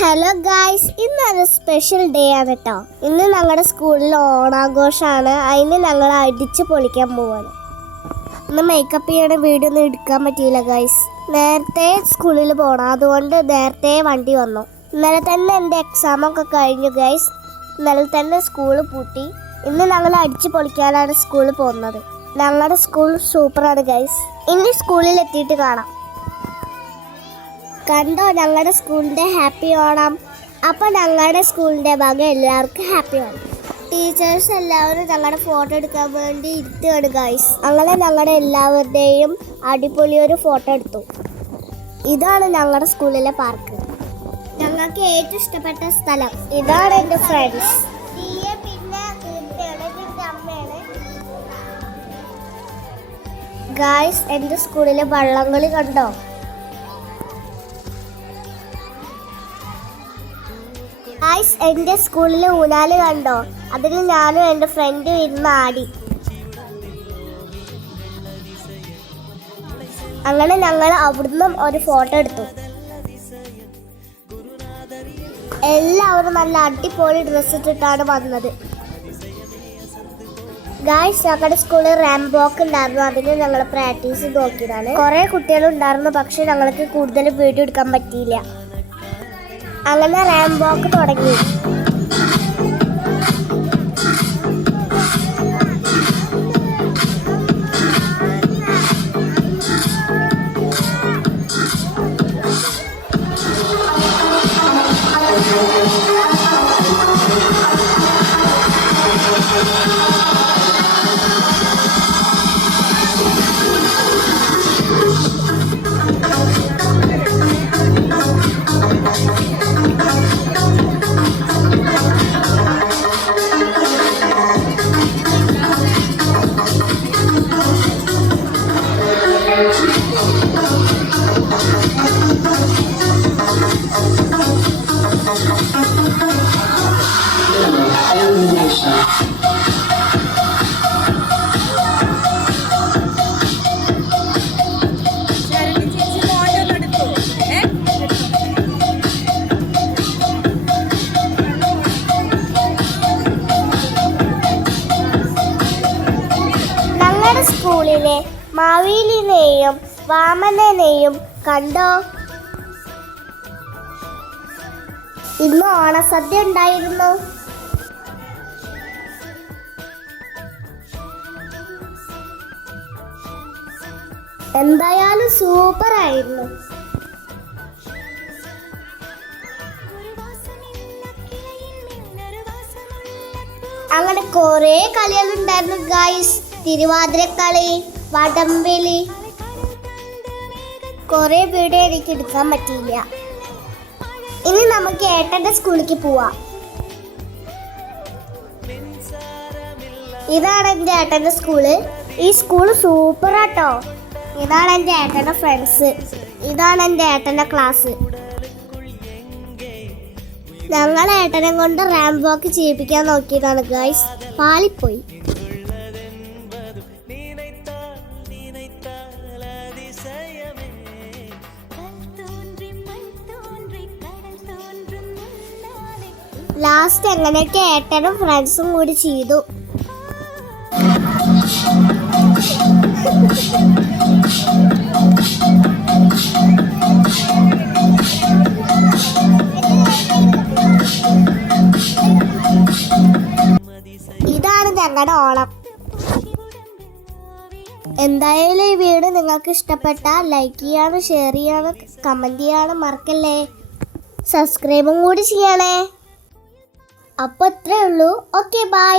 Hello guys, ഇന്നൊരു special day ആണ് കേട്ടോ. ഇന്ന് ഞങ്ങളുടെ സ്കൂളിൽ ഓണാഘോഷമാണ്. അതിന് ഞങ്ങൾ അടിച്ച് പൊളിക്കാൻ പോവാണ്. ഇന്ന് മേക്കപ്പ് ചെയ്യണ വീഡിയോ ഒന്നും എടുക്കാൻ പറ്റിയില്ല ഗായ്സ്. നേരത്തെ സ്കൂളിൽ പോകണം, അതുകൊണ്ട് നേരത്തെ വണ്ടി വന്നു. ഇന്നലെ തന്നെ എൻ്റെ എക്സാമൊക്കെ കഴിഞ്ഞു ഗായ്സ്. ഇന്നലെ തന്നെ സ്കൂൾ പൂട്ടി. ഇന്ന് ഞങ്ങൾ അടിച്ച് പൊളിക്കാനാണ് സ്കൂളിൽ പോകുന്നത്. ഞങ്ങളുടെ സ്കൂൾ സൂപ്പറാണ് ഗായ്സ്. ഇനി സ്കൂളിൽ എത്തിയിട്ട് കാണാം. കണ്ടോ ഞങ്ങളുടെ സ്കൂളിൻ്റെ ഹാപ്പി ഓണം. അപ്പോൾ ഞങ്ങളുടെ സ്കൂളിൻ്റെ ഭാഗം എല്ലാവർക്കും ഹാപ്പി ഓണം. ടീച്ചേഴ്സ് എല്ലാവരും ഞങ്ങളുടെ ഫോട്ടോ എടുക്കാൻ വേണ്ടി ഇരുത്തുകയാണ് ഗൈസ്. അങ്ങനെ ഞങ്ങളുടെ എല്ലാവരുടെയും അടിപൊളി ഒരു ഫോട്ടോ എടുത്തു. ഇതാണ് ഞങ്ങളുടെ സ്കൂളിലെ പാർക്ക്. ഞങ്ങൾക്ക് ഏറ്റവും ഇഷ്ടപ്പെട്ട സ്ഥലം ഇതാണ്. എൻ്റെ ഫ്രണ്ട്സ് ഗൈസ്, എൻ്റെ സ്കൂളിലെ വള്ളംകളി കണ്ടോ? ഗൈസ്, എൻ്റെ സ്കൂളിലെ ഊഞ്ഞാല് കണ്ടോ? അതിൽ ഞാനും എൻ്റെ ഫ്രണ്ടും ഇരുന്ന് ആടി. അങ്ങനെ ഞങ്ങൾ അവിടുന്ന് ഒരു ഫോട്ടോ എടുത്തു. എല്ലാവരും നല്ല അടിപൊളി ഡ്രസ്സ് ഇട്ടിട്ടാണ് വന്നത്. ഗൈസ്, ഞങ്ങളുടെ സ്കൂളിൽ റാമ്പ് വാക്ക് ഉണ്ടായിരുന്നു. അതിന് ഞങ്ങൾ പ്രാക്ടീസ് നോക്കിയതാണ്. കുറേ കുട്ടികളുണ്ടായിരുന്നു, പക്ഷെ ഞങ്ങൾക്ക് കൂടുതൽ വീഡിയോ എടുക്കാൻ പറ്റിയില്ല. അങ്ങനെ റാമ്പ് വാക്ക് തുടങ്ങി. ഞങ്ങളുടെ സ്കൂളിലെ മാവേലിനെയും വാമനനെയും കണ്ടോ? ഇന്ന് ഓണസദ്യ ഉണ്ടായിരുന്നു. എന്തായാലും സൂപ്പർ ആയിരുന്നു. അങ്ങനെ കുറേ കളികളുണ്ടായിരുന്നു ഗൈസ്. തിരുവാതിരക്കളി, വടംവലി, കുറേ വീഡിയോ എനിക്ക് എടുക്കാൻ പറ്റിയില്ല. ഇനി നമുക്ക് ഏട്ടൻ്റെ സ്കൂളിലേക്ക് പോവാം. ഇതാണ് എൻ്റെ ഏട്ടൻ്റെ സ്കൂള്. ഈ സ്കൂള് സൂപ്പറാട്ടോ. ഇതാണ് എൻ്റെ ഏട്ടൻ്റെ ഫ്രണ്ട്സ്. ഇതാണ് എൻ്റെ ഏട്ടൻ്റെ ക്ലാസ്. ഞങ്ങൾ ഏട്ടനെ കൊണ്ട് റാമ്പ് വാക്ക് ചെയ്യിപ്പിക്കാൻ നോക്കിയതാണ് ഗൈസ്. പാളിപ്പോയി. ലാസ്റ്റ് എങ്ങനെയൊക്കെ ഏട്ടനും ഫ്രണ്ട്സും കൂടി ചെയ്തു. ഇതാണ് ഞങ്ങളുടെ ഓണം. എന്തായാലും ഈ വീഡിയോ നിങ്ങൾക്ക് ഇഷ്ടപ്പെട്ടാൽ ലൈക്ക് ചെയ്യാനും ഷെയർ ചെയ്യാനും കമൻറ്റ് ചെയ്യാനും മറക്കല്ലേ. സബ്സ്ക്രൈബും കൂടി ചെയ്യണേ. അപ്പോൾ ഇത്രയേ ഉള്ളൂ. Okay, by.